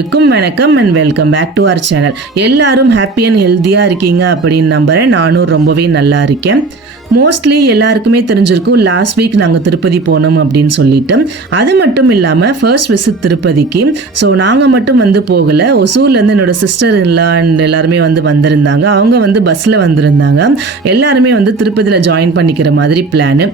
எல்லோருக்கும் வணக்கம் and welcome back to our channel எல்லாரும் ஹாப்பி அண்ட் ஹெல்த்தியாக இருக்கீங்க அப்படின்னு நம்புகிறேன் நானும் ரொம்பவே நல்லா இருக்கேன். மோஸ்ட்லி எல்லாருக்குமே தெரிஞ்சிருக்கும் லாஸ்ட் வீக் நாங்கள் திருப்பதி போனோம் அப்படின்னு சொல்லிட்டு. அது மட்டும் இல்லாமல் ஃபர்ஸ்ட் விசிட் திருப்பதிக்கு. ஸோ நாங்கள் மட்டும் வந்து போகலை. ஒசூர்லேருந்து என்னோட சிஸ்டர் இல்லா அண்ட் எல்லாருமே வந்து வந்திருந்தாங்க. அவங்க வந்து பஸ்ஸில் வந்திருந்தாங்க. எல்லாருமே வந்து திருப்பதியில் ஜாயின் பண்ணிக்கிற மாதிரி plan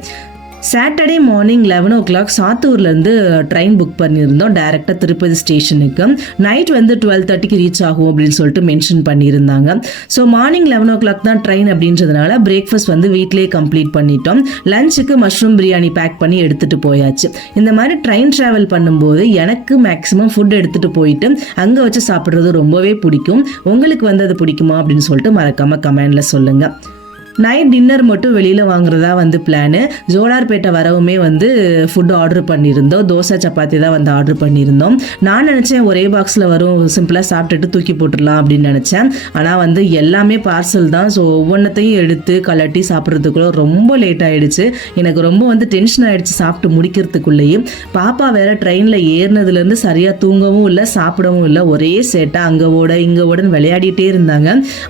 Saturday morning eleven o'clock சாத்தூர்லேருந்து train book பண்ணியிருந்தோம். டேரெக்டாக திருப்பதி ஸ்டேஷனுக்கு நைட் வந்து டுவெல் தேர்ட்டிக்கு ரீச் ஆகும் அப்படின்னு சொல்லிட்டு மென்ஷன் பண்ணியிருந்தாங்க. So morning eleven o'clock தான் ட்ரெயின் அப்படின்றதுனால பிரேக்ஃபாஸ்ட் வந்து வீட்டிலே கம்ப்ளீட் பண்ணிட்டோம். லஞ்சுக்கு மஷ்ரூம் பிரியாணி பேக் பண்ணி எடுத்துகிட்டு போயாச்சு. இந்த மாதிரி ட்ரெயின் ட்ராவல் பண்ணும்போது எனக்கு மேக்ஸிமம் ஃபுட் எடுத்துகிட்டு போயிட்டு அங்கே வச்சு சாப்பிட்றது ரொம்பவே பிடிக்கும். உங்களுக்கு வந்து அது பிடிக்குமா அப்படின்னு சொல்லிட்டு மறக்காமல் கமெண்டில் சொல்லுங்கள் நைட் டின்னர் மட்டும் வெளியில் வாங்குறதா வந்து பிளானு ஜோலார்பேட்டை வரவுமே வந்து ஃபுட் ஆர்டர் பண்ணியிருந்தோம். தோசை சப்பாத்தி தான் வந்து ஆர்டர் பண்ணியிருந்தோம். நான் நினச்சேன் ஒரே பாக்ஸில் வரும். சிம்பிளாக சாப்பிட்டுட்டு தூக்கி போட்டுடலாம் அப்படின்னு நினச்சேன். ஆனால் வந்து எல்லாமே பார்சல் தான். ஸோ ஒவ்வொன்றத்தையும் எடுத்து கலட்டி சாப்பிட்றதுக்குள்ள ரொம்ப லேட் ஆகிடுச்சு எனக்கு ரொம்ப வந்து டென்ஷன் ஆகிடுச்சு சாப்பிட்டு முடிக்கிறதுக்குள்ளேயும் பாப்பா வேற ட்ரெயினில் ஏறினதுலேருந்து சரியாக தூங்கவும் இல்லை சாப்பிடவும் இல்லை. ஒரே சேட்டாக அங்கே ஓட இங்கே ஓடன்னு விளையாடிட்டே இருந்தாங்க.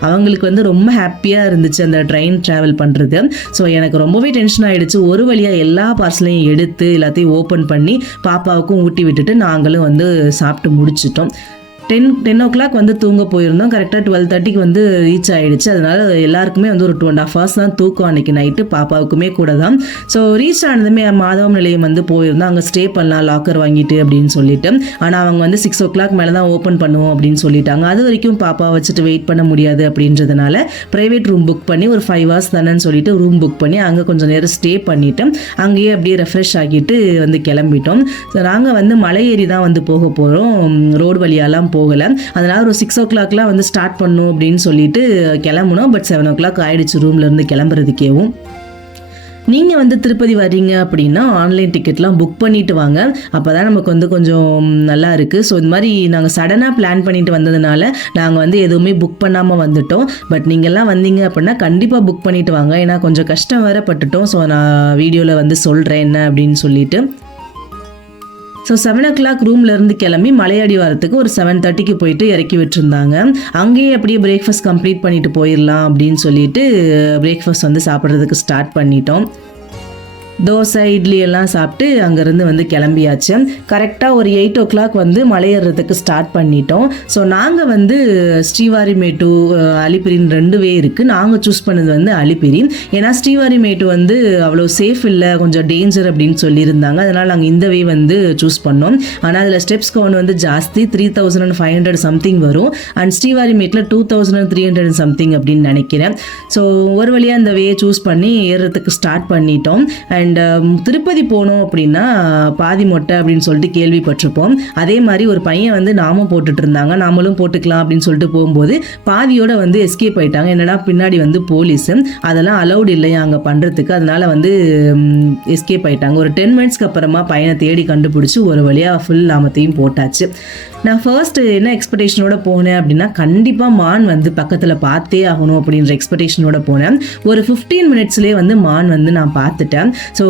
அவங்களுக்கு வந்து ரொம்ப ஹாப்பியாக இருந்துச்சு அந்த ட்ரெயின் ட்ராவல் பண்ணுறது ஸோ எனக்கு ரொம்பவே டென்ஷன் ஆகிடுச்சு ஒரு வழியாக எல்லா பார்சலையும் எடுத்து எல்லாத்தையும் ஓப்பன் பண்ணி பாப்பாவுக்கும் ஊட்டி விட்டுட்டு நாங்களும் வந்து சாப்பிட்டு முடிச்சிட்டோம். டென் டென் ஓ கிளாக் வந்து தூங்க போயிருந்தோம். கரெக்டாக டுவெல் தேர்ட்டிக்கு வந்து ரீச் ஆகிடுச்சு அதனால எல்லாருக்குமே வந்து ஒரு டூ அண்ட் ஹாஃப் ஹவர்ஸ் தான் தூக்கம் அன்னைக்கு நைட்டு பாப்பாவுக்குமே கூட தான். ஸோ ரீச் ஆனதுமே மாதவம் நிலையம் வந்து போயிருந்தோம். அங்கே ஸ்டே பண்ணலாம் லாக்கர் வாங்கிட்டு அப்படின்னு சொல்லிட்டு. ஆனால் அவங்க வந்து சிக்ஸ் ஓ கிளாக் மேலே தான் ஓப்பன் பண்ணுவோம் அப்படின்னு சொல்லிட்டாங்க. அது வரைக்கும் பாப்பா வச்சுட்டு வெயிட் பண்ண முடியாது அப்படின்றதுனால ப்ரைவேட் ரூம் புக் பண்ணி ஒரு ஃபைவ் ஹவர்ஸ் தானேன்னு சொல்லிட்டு ரூம் புக் பண்ணி அங்கே கொஞ்சம் நேரம் ஸ்டே பண்ணிவிட்டு அங்கேயே அப்படியே ரெஃப்ரெஷ் ஆகிட்டு வந்து கிளம்பிட்டோம். ஸோ நாங்கள் வந்து மலை ஏறி தான் வந்து போக போகிறோம் ரோடு வழியாலாம் போகலை. அதனால் ஒரு சிக்ஸ் ஓ கிளாக்லாம் வந்து ஸ்டார்ட் பண்ணும் அப்படின்னு சொல்லிட்டு கிளம்புனோம். பட் செவன் ஓ கிளாக் ஆயிடுச்சு ரூம்லேருந்து கிளம்புறதுக்கேவும். நீங்கள் வந்து திருப்பதி வர்றீங்க அப்படின்னா ஆன்லைன் டிக்கெட்லாம் புக் பண்ணிட்டு வாங்க. அப்போ தான் நமக்கு வந்து கொஞ்சம் நல்லா இருக்குது ஸோ இந்த மாதிரி நாங்கள் சடனாக பிளான் பண்ணிட்டு வந்ததுனால நாங்கள் வந்து எதுவுமே புக் பண்ணாமல் வந்துட்டோம். பட் நீங்கள்லாம் வந்தீங்க அப்படின்னா கண்டிப்பாக புக் பண்ணிட்டு வாங்க. ஏன்னா கொஞ்சம் கஷ்டம் வேற பட்டுட்டோம். ஸோ நான் வீடியோவில் வந்து சொல்கிறேன் என்ன அப்படின்னு சொல்லிட்டு. ஸோ செவன் ஓ கிளாக் ரூம்லேருந்து கிளம்பி மலையாடி வாரத்துக்கு ஒரு செவன் தேர்ட்டிக்கு போயிட்டு இறக்கி விட்டுருந்தாங்க. அங்கேயே அப்படியே பிரேக்ஃபாஸ்ட் கம்ப்ளீட் பண்ணிட்டு போயிடலாம் அப்படின்னு சொல்லிட்டு பிரேக்ஃபாஸ்ட் வந்து சாப்பிட்றதுக்கு ஸ்டார்ட் பண்ணிட்டோம். தோசை இட்லி எல்லாம் சாப்பிட்டு அங்கேருந்து வந்து கிளம்பியாச்சு. கரெக்டாக ஒரு எயிட் ஓ கிளாக் வந்து மலையேறதுக்கு ஸ்டார்ட் பண்ணிட்டோம். ஸோ நாங்கள் வந்து ஸ்ரீவாரிமேட்டு அஹ், அலிபிரின்னு ரெண்டு வே இருக்குது நாங்கள் சூஸ் பண்ணது வந்து அலிபிரி. ஏன்னா ஸ்ரீவாரிமேட்டு வந்து அவ்வளோ சேஃப் இல்லை கொஞ்சம் டேஞ்சர் அப்படின்னு சொல்லியிருந்தாங்க. அதனால் நாங்கள் இந்த வே வந்து சூஸ் பண்ணோம். ஆனால் அதில் ஸ்டெப்ஸ் கவுண்ட் வந்து ஜாஸ்தி. Three thousand and five hundred something வரும். And ஸ்ரீவாரிமேட்டில் two thousand and three hundred something அப்படின்னு நினைக்கிறேன். ஸோ ஒரு வழியாக அந்த வேயை சூஸ் பண்ணி ஏறுறதுக்கு ஸ்டார்ட் பண்ணிட்டோம். அண்ட் Um, திருப்பதி போனோம் அப்படின்னா பாதி மொட்டை அப்படின்னு சொல்லிட்டு கேள்விப்பட்டிருப்போம். அதே மாதிரி ஒரு பையன் வந்து நாமும் போட்டுட்டு இருந்தாங்க நாமளும் போட்டுக்கலாம் அப்படின்னு சொல்லிட்டு போகும்போது பாதியோட வந்து எஸ்கேப் ஆயிட்டாங்க. என்னடா பின்னாடி வந்து போலீஸு அதெல்லாம் அலௌட் இல்லையா அங்கே பண்ணுறதுக்கு அதனால வந்து எஸ்கேப் ஆயிட்டாங்க. ஒரு டென் மினிட்ஸ்க்கு அப்புறமா பையனை தேடி கண்டுபிடிச்சி ஒரு வழியாக ஃபுல் நாமத்தையும் போட்டாச்சு. நான் ஃபர்ஸ்ட் என்ன எக்ஸ்பெக்டேஷனோட போனேன் அப்படின்னா கண்டிப்பாக மான் வந்து பக்கத்தில் பார்த்தே ஆகணும் அப்படின்ற எக்ஸ்பெக்டேஷனோட போனேன். ஒரு ஃபிஃப்டீன் மினிட்ஸ்லேயே வந்து மான் வந்து நான் பார்த்துட்டேன். ஸோ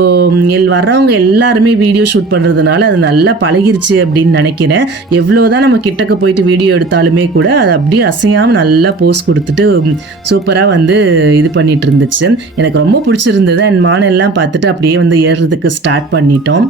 எல் வர்றவங்க எல்லாருமே வீடியோ ஷூட் பண்ணுறதுனால அது நல்லா பழகிருச்சு அப்படின்னு நினைக்கிறேன். எவ்வளோதான் நம்ம கிட்டக்க போயிட்டு வீடியோ எடுத்தாலுமே கூட அது அப்படியே அசையாமல் நல்லா போஸ் கொடுத்துட்டு சூப்பராக வந்து இது பண்ணிட்டு இருந்துச்சு. எனக்கு ரொம்ப பிடிச்சிருந்தது. அண்ட் மானெல்லாம் பார்த்துட்டு அப்படியே வந்து ஏறுறதுக்கு ஸ்டார்ட் பண்ணிட்டோம்.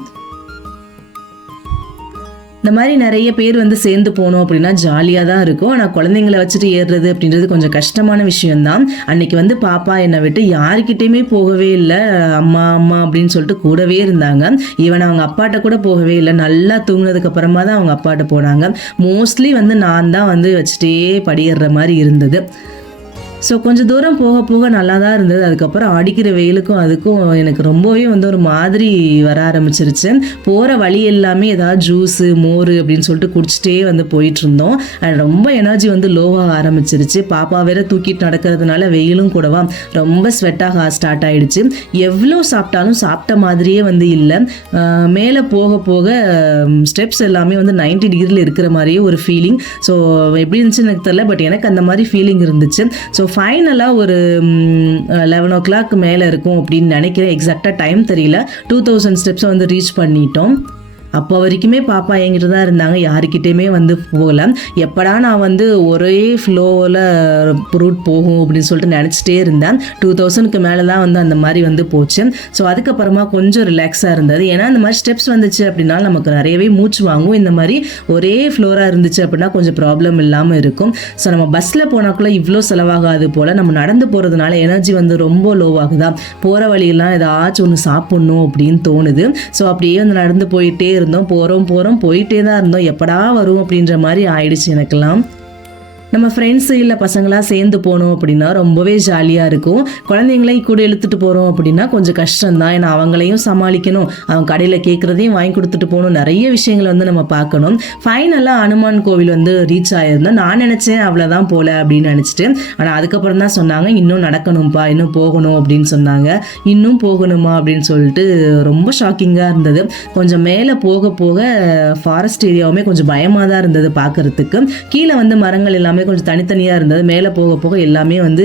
இந்த மாதிரி நிறைய பேர் வந்து சேர்ந்து போனோம் அப்படின்னா ஜாலியாக தான் இருக்கும். ஆனால் குழந்தைங்கள வச்சுட்டு ஏறுறது அப்படின்றது கொஞ்சம் கஷ்டமான விஷயம்தான். அன்னைக்கு வந்து பாப்பா என்னை விட்டு யாருக்கிட்டேயுமே போகவே இல்லை. அம்மா அம்மா அப்படின்னு சொல்லிட்டு கூடவே இருந்தாங்க. ஈவன் அவங்க அப்பாட்ட கூட போகவே இல்லை. நல்லா தூங்கினதுக்கு அப்புறமா தான் அவங்க அப்பாட்ட போனாங்க. மோஸ்ட்லி வந்து நான் தான் வந்து வச்சுட்டே படியேற மாதிரி இருந்தது. ஸோ கொஞ்சம் தூரம் போக போக நல்லா தான் இருந்தது. அதுக்கப்புறம் அடிக்கிற வெயிலுக்கும் அதுக்கும் எனக்கு ரொம்பவே வந்து ஒரு மாதிரி வர ஆரம்பிச்சிருச்சு. போகிற வழி எல்லாமே ஏதாவது ஜூஸு மோர் அப்படின்னு சொல்லிட்டு குடிச்சிட்டே வந்து போயிட்டு இருந்தோம் அண்ட் ரொம்ப எனர்ஜி வந்து லோவாக ஆரம்பிச்சிருச்சு. பாப்பா வேற தூக்கிட்டு நடக்கிறதுனால வெயிலும் கூடவா ரொம்ப ஸ்வெட்டாக ஸ்டார்ட் ஆகிடுச்சு எவ்வளோ சாப்பிட்டாலும் சாப்பிட்ட மாதிரியே வந்து இல்லை. மேலே போக போக ஸ்டெப்ஸ் எல்லாமே வந்து 90 டிகிரியில் இருக்கிற மாதிரியே ஒரு ஃபீலிங் ஸோ எப்படி இருந்துச்சு எனக்கு தெரியல பட் எனக்கு அந்த மாதிரி ஃபீலிங் இருந்துச்சு. ஸோ ஃபைனலாக ஒரு லெவன் ஓ கிளாக் மேலே இருக்கும் அப்படின்னு நினைக்கிறேன். எக்ஸாக்டாக டைம் தெரியல. டூ தௌசண்ட் ஸ்டெப்ஸை வந்து ரீச் பண்ணிட்டோம். அப்போ வரைக்குமே பாப்பா என்கிட்ட தான் இருந்தாங்க. யாருக்கிட்டேயுமே வந்து போகல. எப்படா நான் வந்து ஒரே ஃப்ளோவில் ரூட் போகும் அப்படின்னு சொல்லிட்டு நினச்சிட்டே இருந்தேன். டூ தௌசண்ட்க்கு மேலே தான் வந்து அந்த மாதிரி வந்து போச்சு. ஸோ அதுக்கப்புறமா கொஞ்சம் ரிலாக்ஸாக இருந்தது. ஏன்னா இந்த மாதிரி ஸ்டெப்ஸ் வந்துச்சு அப்படின்னா நமக்கு நிறையவே மூச்சு வாங்கும். இந்த மாதிரி ஒரே ஃப்ளோராக இருந்துச்சு அப்படின்னா கொஞ்சம் ப்ராப்ளம் இல்லாமல் இருக்கும். ஸோ நம்ம பஸ்ஸில் போனாக்குள்ள இவ்வளோ செலவாகாது போல் நம்ம நடந்து போகிறதுனால எனர்ஜி வந்து ரொம்ப லோவாகுதா போகிற வழியெல்லாம் ஏதாச்சும் ஒன்று சாப்பிட்ணும் அப்படின்னு தோணுது. ஸோ அப்படியே வந்து நடந்து போயிட்டே இருந்தோம் போகிறோம் போகிறோம் போயிட்டே தான் இருந்தோம். எப்படா வரும் அப்படின்ற மாதிரி ஆயிடுச்சு எனக்கெல்லாம். நம்ம ஃப்ரெண்ட்ஸு இல்லை பசங்களாக சேர்ந்து போனோம் அப்படின்னா ரொம்பவே ஜாலியாக இருக்கும். குழந்தைங்களையும் கூட இழுத்துட்டு போகிறோம் அப்படின்னா கொஞ்சம் கஷ்டம்தான். ஏன்னா அவங்களையும் சமாளிக்கணும். அவங்க கடையில் கேட்குறதையும் வாங்கி கொடுத்துட்டு போகணும். நிறைய விஷயங்களை வந்து நம்ம பார்க்கணும். ஃபைனலாக அனுமான் கோவில் வந்து ரீச் ஆகியிருந்தோம் நான் நினச்சேன் அவ்வளோதான் போல அப்படின்னு நினச்சிட்டு ஆனால் அதுக்கப்புறம் தான் சொன்னாங்க இன்னும் நடக்கணும்ப்பா இன்னும் போகணும் அப்படின்னு சொன்னாங்க. இன்னும் போகணுமா? அப்படின்னு சொல்லிட்டு ரொம்ப ஷாக்கிங்காக இருந்தது. கொஞ்சம் மேலே போக போக ஃபாரஸ்ட் ஏரியாவுமே கொஞ்சம் பயமாக தான் இருந்தது பார்க்கறதுக்கு. கீழே வந்து மரங்கள் எல்லாமே கொஞ்சம் தனித்தனியாக இருந்தது. மேலே போக போக எல்லாமே வந்து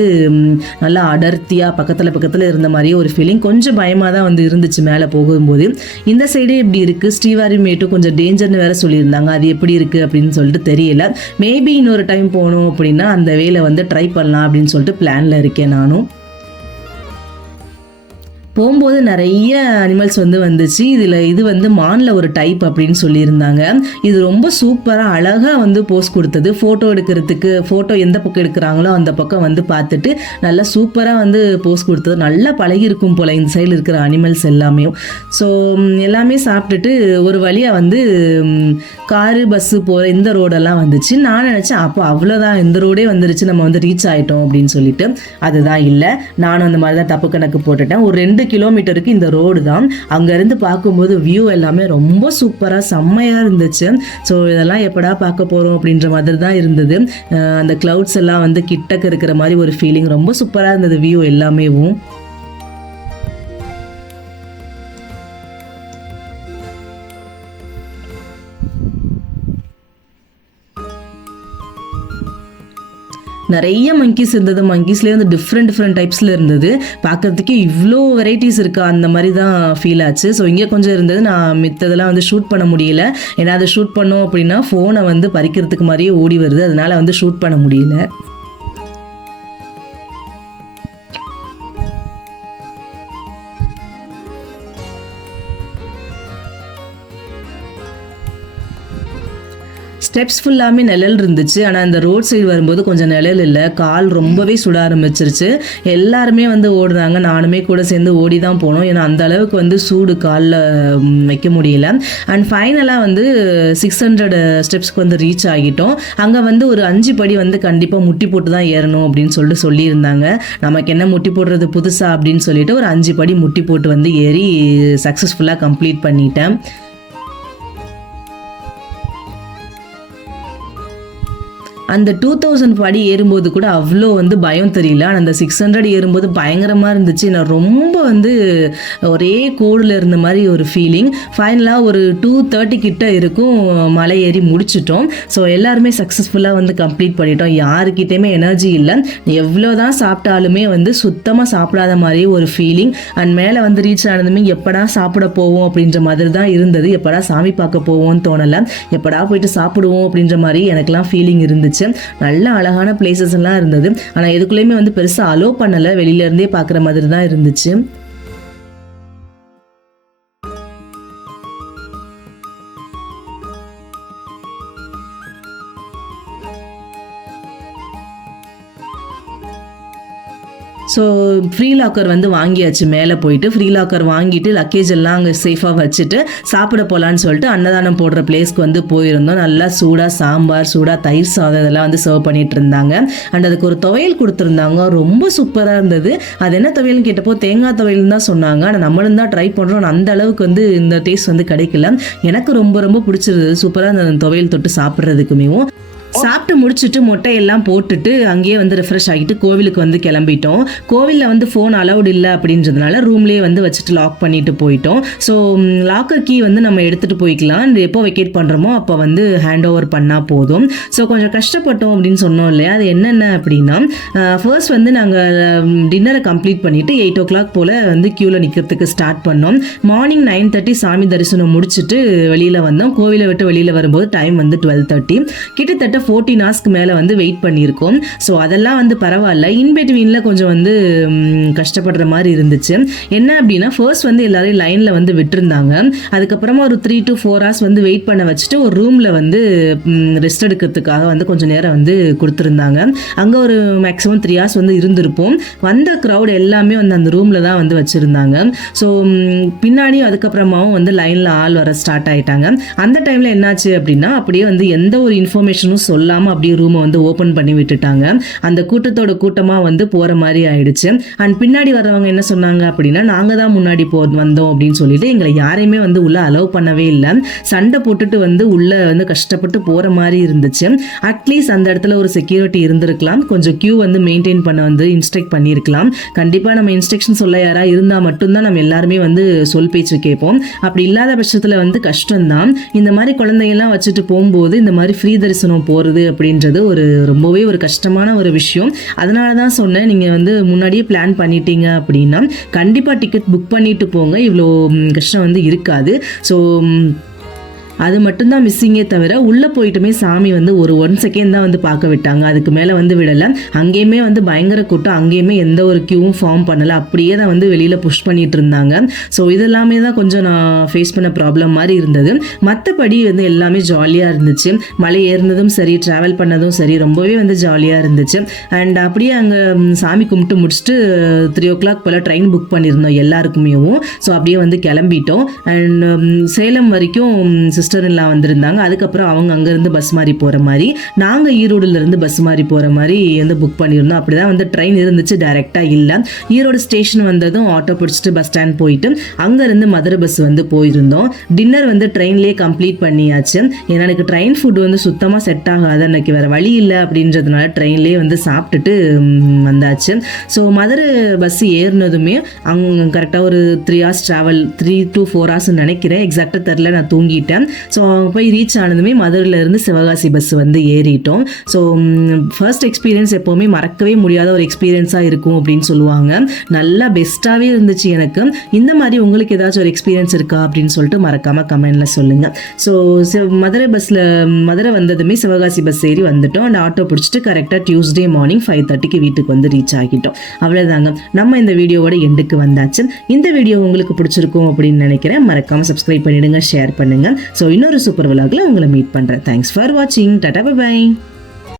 நல்லா அடர்த்தியாக பக்கத்தில் பக்கத்தில் இருந்த மாதிரியே ஒரு ஃபீலிங் கொஞ்சம் பயமாக தான் வந்து இருந்துச்சு மேலே போகும்போது. இந்த சைடே இப்படி இருக்குது ஸ்ரீவாரிமேட்டும் கொஞ்சம் டேஞ்சர்னு வேறு சொல்லியிருந்தாங்க. அது எப்படி இருக்குது அப்படின்னு சொல்லிட்டு தெரியல. மேபி இன்னொரு டைம் போகணும் அப்படின்னா அந்த வேலை வந்து ட்ரை பண்ணலாம் அப்படின்னு சொல்லிட்டு பிளானில் இருக்கேன் நானும். போகும்போது நிறைய அனிமல்ஸ் வந்து வந்துச்சு. இதில் இது வந்து மானில் ஒரு டைப் அப்படின்னு சொல்லியிருந்தாங்க. இது ரொம்ப சூப்பராக அழகாக வந்து போஸ் கொடுத்தது. ஃபோட்டோ எடுக்கிறதுக்கு ஃபோட்டோ எந்த பக்கம் எடுக்கிறாங்களோ அந்த பக்கம் வந்து பார்த்துட்டு நல்லா சூப்பராக வந்து போஸ் கொடுத்தது. நல்லா பழகி இருக்கும் போல் இந்த சைடில் இருக்கிற அனிமல்ஸ் எல்லாமே. ஸோ எல்லாமே சாப்பிட்டுட்டு ஒரு வழியாக வந்து காரு பஸ்ஸு போகிற இந்த ரோடெல்லாம் வந்துச்சு. நான் நினச்சேன் அப்போ அவ்வளோதான் இந்த ரோடே வந்துருச்சு. நம்ம வந்து ரீச் ஆகிட்டோம் அப்படின்னு சொல்லிட்டு. அதுதான் இல்லை. நானும் அந்த மாதிரி தான் தப்பு கணக்கு போட்டுட்டேன். ஒரு ரெண்டு கிலோமீட்டருக்கு இந்த ரோடு தான். அங்கேருந்து பார்க்கும்போது வியூ எல்லாமே ரொம்ப சூப்பராக செம்மையாக இருந்துச்சு. ஸோ இதெல்லாம் எப்படா பார்க்க போகிறோம் அப்படின்ற மாதிரி தான் இருந்தது. அஹ் அந்த க்ளவுட்ஸ் எல்லாம் வந்து கிட்டக்க இருக்கிற மாதிரி ஒரு ஃபீலிங் ரொம்ப சூப்பராக இருந்தது வியூ எல்லாமேவும். நிறைய மங்கீஸ் இருந்தது. மங்கீஸ்லேயே வந்து டிஃப்ரெண்ட் டிஃப்ரெண்ட் டைப்ஸில் இருந்தது. பார்க்குறதுக்கே இவ்வளோ வெரைட்டிஸ் இருக்கா. அந்த மாதிரி தான் ஃபீல் ஆச்சு. ஸோ இங்கே கொஞ்சம் இருந்தது. நான் மித்ததெல்லாம் வந்து ஷூட் பண்ண முடியல. ஏன்னா அதை ஷூட் பண்ணோம் அப்படின்னா ஃபோனை வந்து பறிக்கிறதுக்கு மாதிரியே ஓடி வருது. அதனால் வந்து ஷூட் பண்ண முடியல. ஸ்டெப்ஸ் ஃபுல்லாமே நிழல் இருந்துச்சு. ஆனால் இந்த ரோட் சைடு வரும்போது கொஞ்சம் நிழல் இல்லை. கால் ரொம்பவே சுட ஆரம்பிச்சிருச்சு. எல்லாருமே வந்து ஓடுறாங்க. நானுமே கூட சேர்ந்து ஓடி தான் போனோம். ஏன்னா அந்த அளவுக்கு வந்து சூடு காலில் வைக்க முடியல. அண்ட் ஃபைனலாக வந்து சிக்ஸ் ஹண்ட்ரட் ஸ்டெப்ஸ்க்கு வந்து ரீச் ஆகிட்டோம். அங்கே வந்து ஒரு அஞ்சு படி வந்து கண்டிப்பாக முட்டி போட்டு தான் ஏறணும் அப்படின்னு சொல்லிட்டு சொல்லியிருந்தாங்க. நமக்கு என்ன முட்டி போடுறது புதுசா அப்படின்னு சொல்லிட்டு ஒரு அஞ்சு படி முட்டி போட்டு வந்து ஏறி சக்ஸஸ்ஃபுல்லாக கம்ப்ளீட் பண்ணிட்டேன். அந்த டூ தௌசண்ட் படி ஏறும்போது கூட அவ்வளோ வந்து பயம் தெரியல. ஆனால் அந்த சிக்ஸ் ஹண்ட்ரட் ஏறும்போது பயங்கரமாக இருந்துச்சு. நான் ரொம்ப வந்து ஒரே கோடில் இருந்த மாதிரி ஒரு ஃபீலிங் ஃபைனலாக ஒரு டூ தேர்ட்டி கிட்ட இருக்கும் மலை ஏறி முடிச்சிட்டோம். ஸோ எல்லாருமே சக்ஸஸ்ஃபுல்லாக வந்து கம்ப்ளீட் பண்ணிட்டோம். யாருக்கிட்டேயுமே எனர்ஜி இல்லை. எவ்வளோ தான் சாப்பிட்டாலுமே வந்து சுத்தமாக சாப்பிடாத மாதிரி ஒரு ஃபீலிங் அண்ட் மேலே வந்து ரீச் ஆனதுமே எப்படா சாப்பிட போவோம் அப்படின்ற மாதிரி தான் இருந்தது. எப்படா சாமி பார்க்க போவோம்னு தோணலை. எப்படா போயிட்டு சாப்பிடுவோம் அப்படின்ற மாதிரி எனக்குலாம் ஃபீலிங் இருந்துச்சு. நல்ல அழகான பிளேசஸ் எல்லாம் இருந்தது. ஆனால் எதுக்குள்ளேயுமே வந்து பெருசாக அலோவ் பண்ணலை. வெளியிலேருந்தே பார்க்குற மாதிரி தான் இருந்துச்சு. ஸோ ஃப்ரீ லாக்கர் வந்து வாங்கியாச்சு மேலே போயிட்டு. ஃப்ரீ லாக்கர் வாங்கிட்டு லக்கேஜ் எல்லாம் அங்கே சேஃபாக வச்சுட்டு சாப்பிட போகலான்னு சொல்லிட்டு அன்னதானம் போடுற பிளேஸ்க்கு வந்து போயிருந்தோம். நல்லா சூடாக சாம்பார் சூடாக தயிர் சாதம் இதெல்லாம் வந்து சர்வ் பண்ணிட்டு இருந்தாங்க. அண்ட் அதுக்கு ஒரு துவையல் கொடுத்துருந்தாங்க. ரொம்ப சூப்பராக இருந்தது. அது என்ன துவையல்னு கேட்டப்போ தேங்காய் துவையல்னு தான் சொன்னாங்க. ஆனால் நம்மளும் தான் ட்ரை பண்ணுறோம் அந்த அளவுக்கு வந்து இந்த டேஸ்ட் வந்து கிடைக்கல. எனக்கு ரொம்ப ரொம்ப பிடிச்சிருந்தது. சூப்பராக அந்த துவையல் தொட்டு சாப்பிட்றதுக்குமேவும். சாப்பிட்டு முடிச்சுட்டு மொட்டையெல்லாம் போட்டுட்டு அங்கேயே வந்து ரெஃப்ரெஷ் ஆகிட்டு கோவிலுக்கு வந்து கிளம்பிட்டோம். கோவிலில் வந்து ஃபோன் அலௌட் இல்லை அப்படின்றதுனால ரூம்லேயே வந்து வச்சுட்டு லாக் பண்ணிட்டு போயிட்டோம். ஸோ லாக்கர் கீ வந்து நம்ம எடுத்துகிட்டு போய்க்கலாம். இந்த எப்போ வெக்கேட் பண்ணுறோமோ அப்போ வந்து ஹேண்ட் ஓவர் பண்ணால் போதும். ஸோ கொஞ்சம் கஷ்டப்பட்டோம் அப்படின்னு சொன்னோம் இல்லையா? அது என்னென்ன அப்படின்னா ஃபர்ஸ்ட் வந்து நாங்கள் டின்னரை கம்ப்ளீட் பண்ணிவிட்டு எயிட் ஓ கிளாக் போல் வந்து க்யூவில் நிற்கிறதுக்கு ஸ்டார்ட் பண்ணோம். மார்னிங் நைன் தேர்ட்டி சாமி தரிசனம் முடிச்சுட்டு வெளியில் வந்தோம். கோவிலை விட்டு வெளியில் வரும்போது டைம் வந்து டுவெல் தேர்ட்டி கிட்டத்தட்ட ஃபோர்டீன் ஹார்ஸ்க்கு மேலே வந்து வெயிட் பண்ணியிருக்கோம். ஸோ அதெல்லாம் வந்து பரவாயில்ல. இன்பிட்வீனில் கொஞ்சம் வந்து கஷ்டப்படுற மாதிரி இருந்துச்சு. என்ன அப்படின்னா ஃபர்ஸ்ட் வந்து எல்லாரையும் லைனில் வந்து விட்டுருந்தாங்க. அதுக்கப்புறமா ஒரு த்ரீ டு ஃபோர் ஹவர்ஸ் வந்து வெயிட் பண்ண வச்சுட்டு ஒரு ரூமில் வந்து ரெஸ்ட் எடுக்கிறதுக்காக வந்து கொஞ்சம் நேரம் வந்து கொடுத்துருந்தாங்க. அங்கே ஒரு மேக்ஸிமம் த்ரீ ஹவர்ஸ் வந்து இருந்திருப்போம். வந்த க்ரௌட் எல்லாமே வந்து அந்த ரூமில் தான் வந்து வச்சுருந்தாங்க. ஸோ பின்னாடியும் அதுக்கப்புறமாவும் வந்து லைனில் ஆள் வர ஸ்டார்ட் ஆயிட்டாங்க. அந்த டைமில் என்னாச்சு அப்படின்னா அப்படியே வந்து எந்த ஒரு இன்ஃபர்மேஷனும் சொல்லாமல் அப்படியே ரூமை வந்து ஓப்பன் பண்ணி விட்டுட்டாங்க. அந்த கூட்டத்தோட கூட்டமாக வந்து போகிற மாதிரி ஆயிடுச்சு. அண்ட் பின்னாடி வர்றவங்க என்ன சொன்னாங்க அப்படின்னா நாங்கள் தான் முன்னாடி போ வந்தோம் அப்படின்னு சொல்லிட்டு எங்களை யாரையுமே வந்து உள்ளே அலோவ் பண்ணவே இல்லை. சண்டை போட்டுட்டு வந்து உள்ளே வந்து கஷ்டப்பட்டு போகிற மாதிரி இருந்துச்சு. அட்லீஸ்ட் அந்த இடத்துல ஒரு செக்யூரிட்டி இருந்திருக்கலாம். கொஞ்சம் க்யூ வந்து மெயின்டைன் பண்ண வந்து இன்ஸ்ட்ரக்ட் பண்ணியிருக்கலாம் கண்டிப்பாக நம்ம இன்ஸ்ட்ரக்ஷன் சொல்ல யாராக இருந்தால் மட்டும்தான் நம்ம எல்லாருமே வந்து சொல் பேச்சு கேட்போம். அப்படி இல்லாத பட்சத்தில் வந்து கஷ்டம்தான். இந்த மாதிரி குழந்தைங்கள்லாம் வச்சுட்டு போகும்போது இந்த மாதிரி ஃப்ரீ தரிசனம் போகிறது அப்படின்றது ஒரு ரொம்பவே ஒரு கஷ்டமான ஒரு விஷயம். அதனால தான் சொன்னேன் நீங்கள் வந்து முன்னாடியே பிளான் பண்ணிட்டீங்க அப்படின்னா கண்டிப்பாக டிக்கெட் புக் பண்ணிட்டு போங்க. இவ்வளோ கஷ்டம் வந்து இருக்காது. ஸோ அது மட்டும்தான் மிஸ்ஸிங்கே தவிர உள்ளே போயிட்டுமே சாமி வந்து ஒரு ஒன் செகண்ட் தான் வந்து பார்க்க விட்டாங்க. அதுக்கு மேலே வந்து விடலை. அங்கேயுமே வந்து பயங்கர கூட்டம். அங்கேயுமே எந்த ஒரு கியூவும் ஃபார்ம் பண்ணலை. அப்படியே தான் வந்து வெளியில் புஷ் பண்ணிட்டு இருந்தாங்க. ஸோ இதெல்லாமே தான் கொஞ்சம் நான் ஃபேஸ் பண்ண ப்ராப்ளம் மாதிரி இருந்தது. மற்றபடி வந்து எல்லாமே ஜாலியாக இருந்துச்சு. மலை ஏறினதும் சரி ட்ராவல் பண்ணதும் சரி ரொம்பவே வந்து ஜாலியாக இருந்துச்சு. அண்ட் அப்படியே அங்கே சாமி கும்பிட்டு முடிச்சுட்டு த்ரீ ஓ கிளாக் போல் ட்ரெயின் புக் பண்ணியிருந்தோம் எல்லாருக்குமேவும். ஸோ அப்படியே வந்து கிளம்பிட்டோம். அண்ட் சேலம் வரைக்கும் சிஸ்டர் எல்லாம் வந்திருந்தாங்க. அதுக்கப்புறம் அவங்க அங்கேருந்து பஸ் மாதிரி போகிற மாதிரி நாங்கள் ஈரோடுலேருந்து பஸ் மாதிரி போகிற மாதிரி வந்து புக் பண்ணியிருந்தோம். அப்படி தான் வந்து ட்ரெயின் இருந்துச்சு டைரெக்டாக இல்லை. ஈரோடு ஸ்டேஷன் வந்ததும் ஆட்டோ பிடிச்சிட்டு பஸ் ஸ்டாண்ட் போயிட்டு அங்கேருந்து மதுரை பஸ் வந்து போயிருந்தோம். டின்னர் வந்து ட்ரெயின்லேயே கம்ப்ளீட் பண்ணியாச்சு. ஏன்னா எனக்கு ட்ரெயின் ஃபுட் வந்து சுத்தமாக செட் ஆகாது. அன்னைக்கு வேறு வழி இல்லை அப்படின்றதுனால ட்ரெயின்லேயே வந்து சாப்பிட்டுட்டு வந்தாச்சு. ஸோ மதுரை பஸ் ஏறினதுமே அங்கே கரெக்டாக ஒரு three hours travel three to four hours நினைக்கிறேன். எக்ஸாக்டாக தெரில நான் தூங்கிட்டேன். ஸோ போய் ரீச் ஆனதுமே மதுரையிலேருந்து சிவகாசி பஸ் வந்து ஏறிட்டோம். ஸோ ஃபர்ஸ்ட் எக்ஸ்பீரியன்ஸ் எப்போவுமே மறக்கவே முடியாத ஒரு எக்ஸ்பீரியன்ஸாக இருக்கும் அப்படின்னு சொல்லுவாங்க. நல்லா பெஸ்ட்டாகவே இருந்துச்சு எனக்கு. இந்த மாதிரி உங்களுக்கு ஏதாச்சும் ஒரு எக்ஸ்பீரியன்ஸ் இருக்கா அப்படின்னு சொல்லிட்டு மறக்காமல் கமெண்டில் சொல்லுங்கள் ஸோ மதுரை பஸ்ஸில் மதுரை வந்ததுமே சிவகாசி பஸ் ஏறி வந்துட்டோம். அண்ட் ஆட்டோ பிடிச்சிட்டு கரெக்டாக டியூஸ்டே மார்னிங் ஃபைவ் தேர்ட்டிக்கு வீட்டுக்கு வந்து ரீச் ஆகிட்டோம். அவ்வளோதாங்க நம்ம இந்த வீடியோவோட எண்டுக்கு வந்தாச்சு. இந்த வீடியோ உங்களுக்கு பிடிச்சிருக்கும் அப்படின்னு நினைக்கிறேன். மறக்காமல் சப்ஸ்கிரைப் பண்ணிடுங்க ஷேர் பண்ணுங்கள் ஸோ இன்னொரு சூப்பர் விழாக்கில் உங்களை மீட் பண்ணுறேன் தேங்க்ஸ் ஃபார் வாட்சிங் டாடா பை